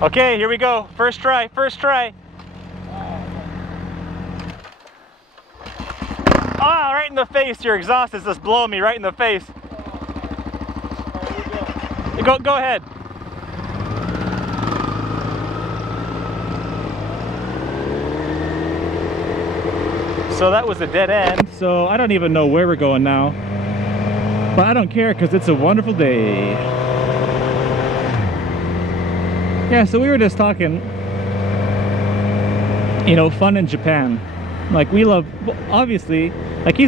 Okay, here we go. First try, first try. Ah, right in the face. Your exhaust is just blowing me right in the face. Go ahead. So that was a dead end. So I don't even know where we're going now. But I don't care because it's a wonderful day. Yeah, so we were just talking, you know, fun in Japan. Like, we love, obviously, like,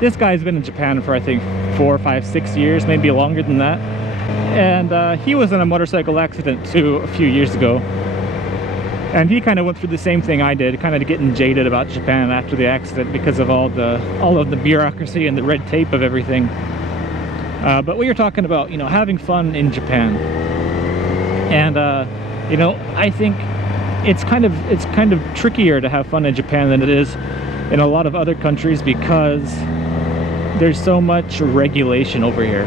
this guy's been in Japan for, I think, 4, 5, 6 years, maybe longer than that. And he was in a motorcycle accident too a few years ago. And he kind of went through the same thing I did, kind of getting jaded about Japan after the accident because of all of the bureaucracy and the red tape of everything. But we were talking about, you know, having fun in Japan. And, you know, I think it's kind of trickier to have fun in Japan than it is in a lot of other countries because there's so much regulation over here,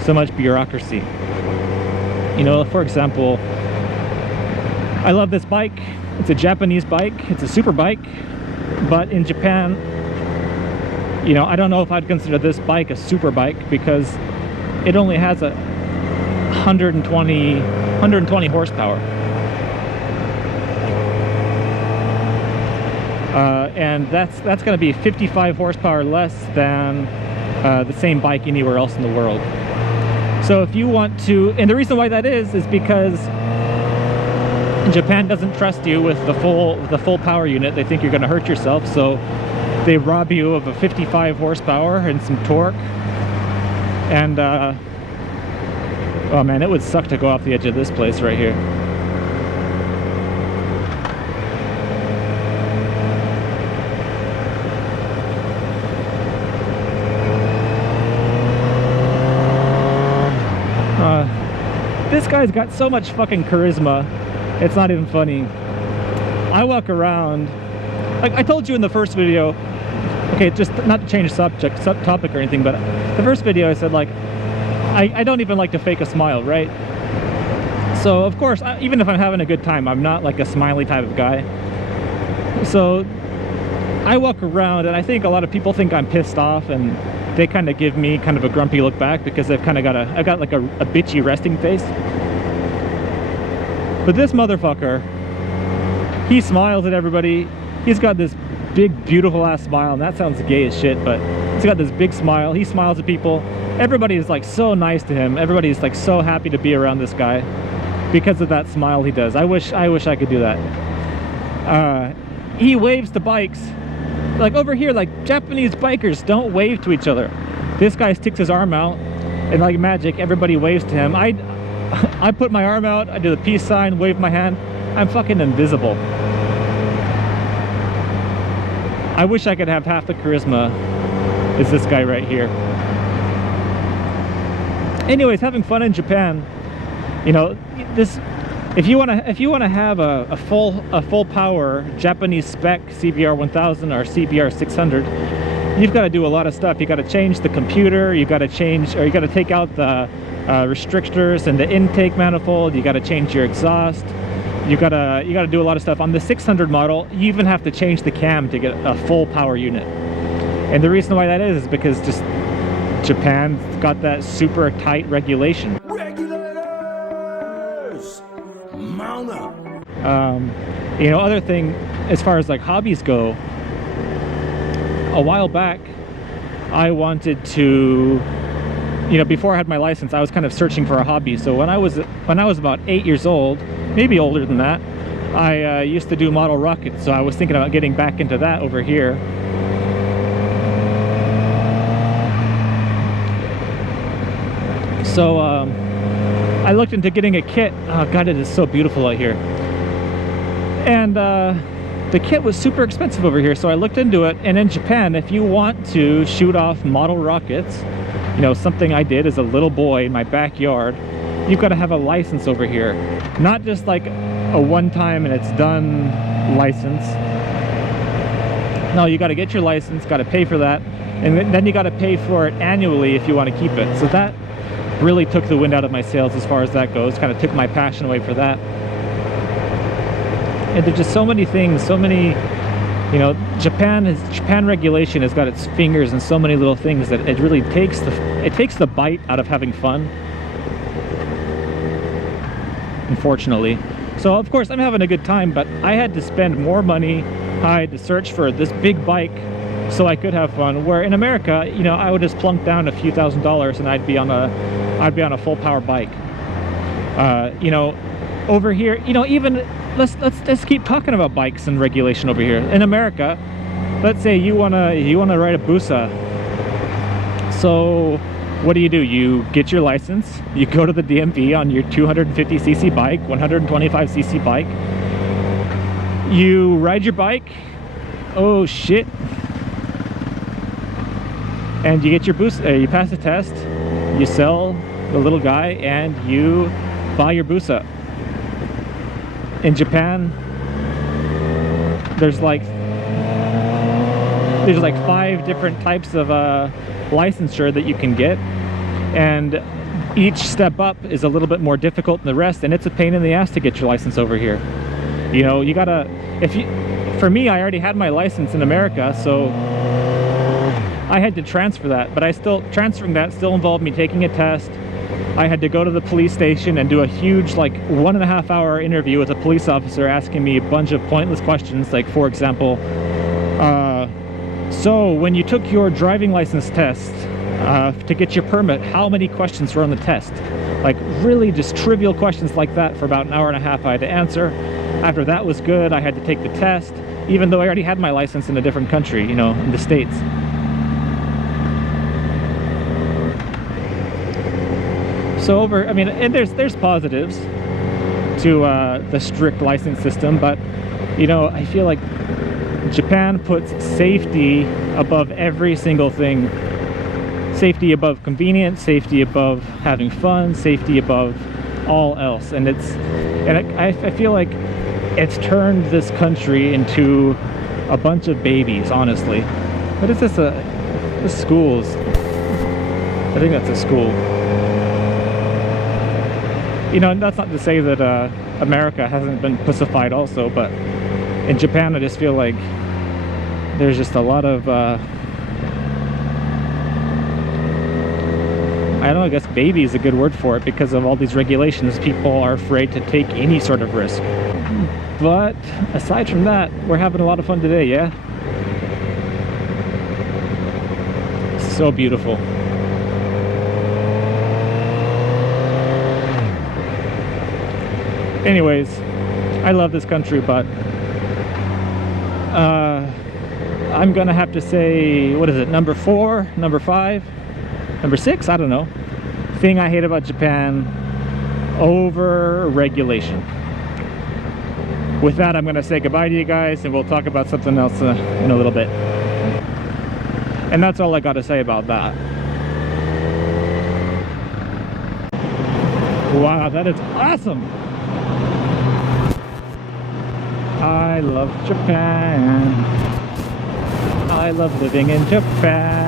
so much bureaucracy. You know, for example, I love this bike. It's a Japanese bike. It's a super bike, but in Japan, you know, I don't know if I'd consider this bike a super bike because it only has a 120 horsepower. And that's going to be 55 horsepower less than the same bike anywhere else in the world. So if you want to, and the reason why that is because Japan doesn't trust you with the full power unit. They think you're going to hurt yourself, so they rob you of a 55 horsepower and some torque. And oh man, it would suck to go off the edge of this place right here. This guy's got so much fucking charisma, it's not even funny. I walk around, like I told you in the first video, okay, just not to change topic or anything, but the first video I said, like, I don't even like to fake a smile, right? So of course, even if I'm having a good time, I'm not like a smiley type of guy. So I walk around and I think a lot of people think I'm pissed off, and they kind of give me kind of a grumpy look back because I've kind of got I've got like a bitchy resting face. But this motherfucker, he smiles at everybody. He's got this big, beautiful ass smile, and that sounds gay as shit, but he's got this big smile. He smiles at people. Everybody is like so nice to him. Everybody's like so happy to be around this guy because of that smile he does. I wish I could do that. He waves to bikes. Like over here, like Japanese bikers don't wave to each other. This guy sticks his arm out, and like magic, everybody waves to him. I put my arm out, I do the peace sign, wave my hand. I'm fucking invisible. I wish I could have half the charisma as this guy right here. Anyways, having fun in Japan, you know, this, if you want to have a full power Japanese spec CBR 1000 or CBR 600, you've got to do a lot of stuff. You got to change the computer, you got to take out the restrictors and the intake manifold. You got to change your exhaust. You gotta do a lot of stuff. On the 600 model, you even have to change the cam to get a full power unit. And the reason why that is because just Japan's got that super tight regulation. Regulators! Mount up! You know, other thing, as far as like hobbies go, a while back, I wanted to, you know, before I had my license, I was kind of searching for a hobby. So when I was about 8 years old, maybe older than that, I used to do model rockets. So I was thinking about getting back into that over here. So I looked into getting a kit. Oh God, it is so beautiful out here. And the kit was super expensive over here, so I looked into it. And in Japan, if you want to shoot off model rockets, you know, something I did as a little boy in my backyard, you've got to have a license over here. Not just like a one-time and it's done license. No, you got to get your license, got to pay for that. and then you got to pay for it annually if you want to keep it. So that really took the wind out of my sails as far as that goes. Kind of took my passion away for that. And there's just so many things, so many, you know, Japan regulation has got its fingers in so many little things that it really takes the bite out of having fun, unfortunately. So of course I'm having a good time, but I had to spend more money. I had to search for this big bike so I could have fun, where in America, you know, I would just plunk down a few $1,000s and I'd be on a full power bike. You know, over here, you know, even let's keep talking about bikes and regulation over here. In America, let's say you wanna ride a Busa. So what do? You get your license, you go to the DMV on your 250cc bike, 125cc bike, you ride your bike, oh shit, and you get your Busa, you pass the test, you sell the little guy, and you buy your Busa. In Japan, there's like 5 different types of licensure that you can get, and each step up is a little bit more difficult than the rest, and it's a pain in the ass to get your license over here. You know, you gotta, for me, I already had my license in America, so I had to transfer that, but transferring that still involved me taking a test. I had to go to the police station and do a huge, like, 1.5 hour interview with a police officer asking me a bunch of pointless questions, like, for example, so when you took your driving license test to get your permit, how many questions were on the test? Like, really just trivial questions like that for about 1.5 hours I had to answer. After that was good, I had to take the test, even though I already had my license in a different country, you know, in the States. So I mean, and there's positives to the strict license system, but, you know, I feel like Japan puts safety above every single thing. Safety above convenience, safety above having fun, safety above all else. And I feel like it's turned this country into a bunch of babies, honestly. What is this? The schools? I think that's a school. You know, and that's not to say that America hasn't been pussified also, but in Japan I just feel like there's just a lot of I don't know, I guess baby is a good word for it, because of all these regulations. People are afraid to take any sort of risk. But aside from that, we're having a lot of fun today, yeah? So beautiful. Anyways, I love this country, but I'm gonna have to say, what is it, number 4, number 5, number 6, I don't know. Thing I hate about Japan: over regulation. With that, I'm gonna say goodbye to you guys, and we'll talk about something else in a little bit. And that's all I gotta say about that. Wow, that is awesome! I love Japan. I love living in Japan.